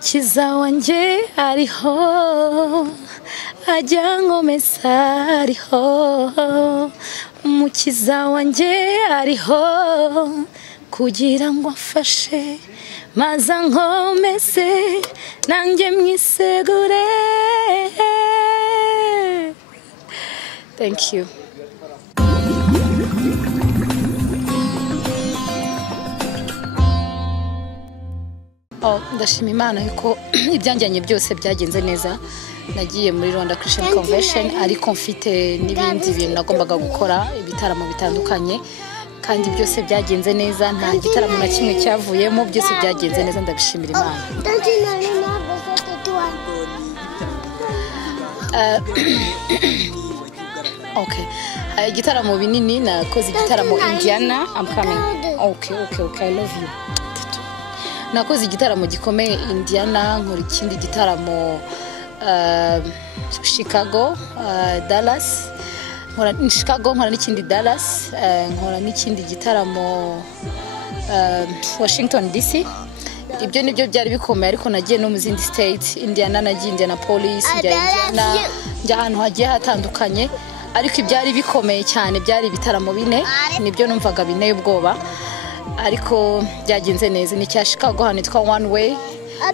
umukiza wanjye ariho ajya nkomeza ariho umukiza wanjye ariho kugira ngo afashe maze nkomeze nanjye mwisegure. Thank you. Ndashima Imana yuko ibyanjyanye byose byagenze neza. Nagiye muri Rwanda Christian Convention ariko mfite n'ibindi bintu nagombaga gukora ibitaramo bitandukanye kandi byose byagenze neza, nta gitaramo na kimwe cyavuyemo, byose byagenze neza, ndabishimira Imana. Okay. Igitaramo binini nakoze igitaramo Indiana. I'm coming. Okay, I love you. Nakoze igitaramo gikomeye Indiana, nkora ikindi gitaramo Chicago, Dallas, nkora Chicago, nkora n'ikindi Dallas, nkora n'ikindi gitaramo Washington DC. Ibyo nibyo byari bikomeye, ariko nagiye no mu zindi state. Indiana nagiye Indianapolis, Indiana, njya ahantu hagiye hatandukanye, ariko ibyari bikomeye cyane byari ibitaramo bine, nibyo numvaga bineye ubwoba, ariko byagenze neza. Ni cya Chicago hano yitwa One Way,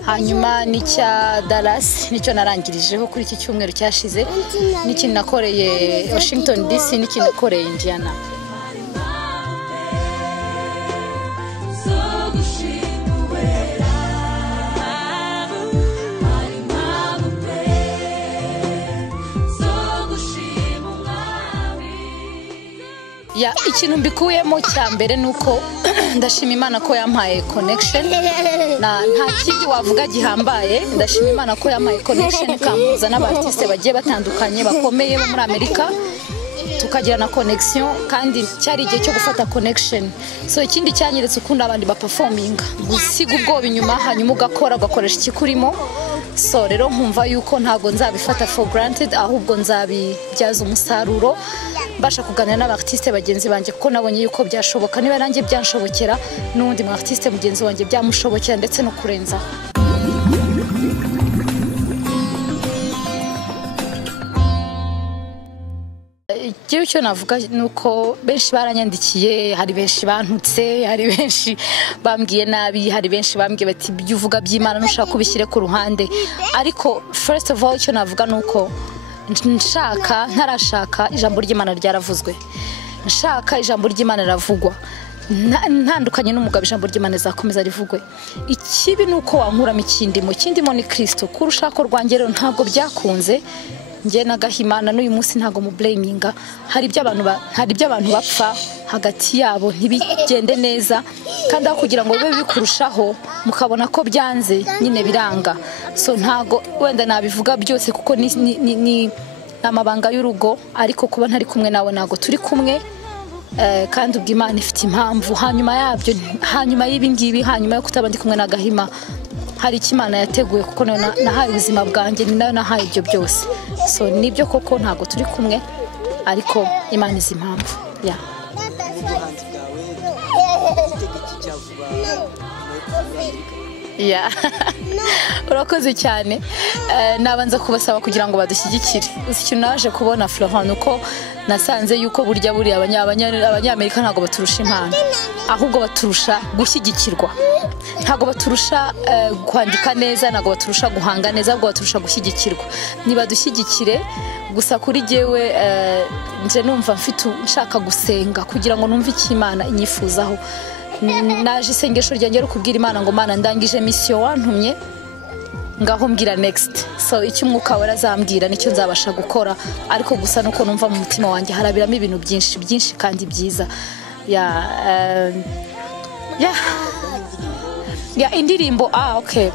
hanyuma ni cya Dallas nicyo narangirijeho kuri iki cyumweru cyashize, n'ikindi nakoreye Washington DC, n'ikindi nakoreye Indiana. Ya ikintu mbikuyemo cya mbere nuko ndashima Imana ko yampaye connection, nta kindi wavuga gihambaye. Ndashima Imana ko yampaye connection kampuza n'abartiste bagiye batandukanye bakomeye bo muri Amerika, tukagira na connection, kandi cyari igihe cyo gufata connection. So ikindi cyanyeretse ukunda abandi baperforminga, gusiga ubwoba inyuma hanyuma ugakoresha ikikurimo. So rero nkumva yuko ntago nzabifata for granted, ahubwo nzabibyaza umusaruro, mbasha kuganira n'abartiste bagenzi banjye kuko nabonye yuko byashoboka. Niba nanjye byanshobokera n'undi mu artiste mugenzi wanjye byamushobokera ndetse no kurenza. Igihe cyo navuga nuko benshi baranyandikiye, hari benshi bantutse, hari benshi bambwiye nabi, hari benshi bambwiye bati ibyo uvuga by'Imana nushaka kubishyire ku ruhande. Ariko first of all cyo navuga nuko ntarashaka ijambo ry'Imana ryaravuzwe, nshaka ijambo ry'Imana ravugwa, ntandukanye n'umugabo ijambo ry'Imana zakomeza rivugwe. Ikibi nuko wankuramo ikindimo ni Kristo. Kurushako rwanjye rero ntabwo byakunze, ngiye nagahimana n'uyu munsi ntago mu blaminga. Hari iby'abantu bapfa hagati yabo ntibigende neza, kandi aho kugira ngo bibe bikurushaho mukabona ko byanze nyine biranga. So ntago wenda nabivuga byose kuko ni amabanga y'urugo, ariko kuba ntari kumwe nawe nago turi kumwe, kandi ubwo Imana ifite impamvu. Hanyuma y'ibi ngibi, hanyuma yo kutaba ndi kumwe na Gahima, hari Imana yateguye kuko nahaye ubuzima bwanjye, ni nayo nahaye ibyo byose. So nibyo koko ntago turi kumwe, ariko Imana izi impamvu. Urakoze cyane. Nabanza kubasaba kugira ngo badushyigikire. Ikintu naje kubona Florent uko nasanze yuko burya abanyamerika ntago baturusha impano, ahubwo baturusha gushyigikirwa. Ntago baturusha kwandika neza, ntago baturusha guhanga neza, ahubwo baturusha gushyigikirwa. Niba dushyigikire gusa kuri jewe nje numva nshaka gusenga kugira ngo numve iki Imana inyifuzaho. Naje isengesho ryanjye rukubwira Imana ngo Mana ndangije mission wantumye, ngaho mbwira next. So icyo umwuka wera azambwira nicyo nzabasha gukora, ariko gusa nuko numva mu mutima wanjye harabiramo ibintu byinshi kandi byiza. Indirimbo okay.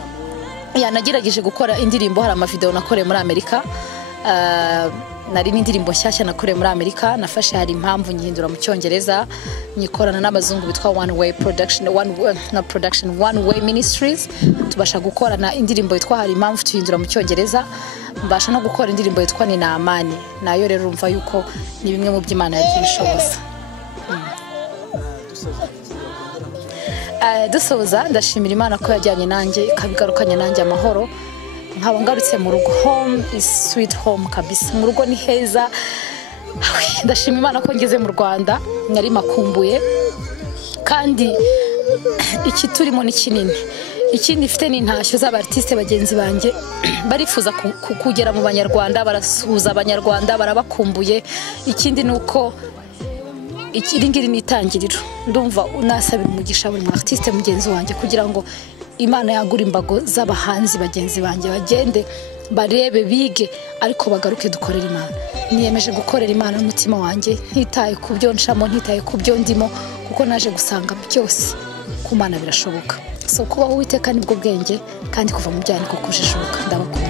Nagerageje gukora indirimbo, hari amavideo nakoreye muri Amerika. Nari n'indirimbo nshyashya nakoreye muri Amerika, nafashe hari impamvu nyihindura mu Cyongereza, nyikorana n'abazungu bitwa One Way Ministries. Tubasha gukorana indirimbo yitwa hari impamvu tuhindura mu Cyongereza, mbasha no gukora indirimbo yitwa ni Amani. Nayo rero urumva yuko ni bimwe mu by'Imana yagiye ishoboza. dusoza ndashimira Imana ko yajyanye nanjye ikabigarukanye nanjye amahoro nkaba ngarutse mu rugo. Home is sweet home kabisa, mu rugo ni heza. Ndashima Imana ko ngeze mu Rwanda, nari makumbuye, kandi iki turimo ni kinini. Ikindi ifite ni intashyo z'abartiste bagenzi banjye barifuza kugera mu Banyarwanda, barasuhuza Abanyarwanda, barabakumbuye. Ikindi nuko iringiri ni itangiriro. Ndumva unasaba umugisha buri artiste mugenzi wanjye kugira ngo Imana yagura imbago z'abahanzi bagenzi banjye, bagende barebe, bige, ariko bagaruke dukorera Imana. Niyemeje gukorera Imana n'umutima wanjye, ntitaye ku byo nshamo, ntitaye ku byo ndimo, kuko naje gusanga byose ku Mana birashoboka. So kubaho Uwiteka nibwo bwenge, kandi kuva mu byaha niko kujijuka. Ndabakunda.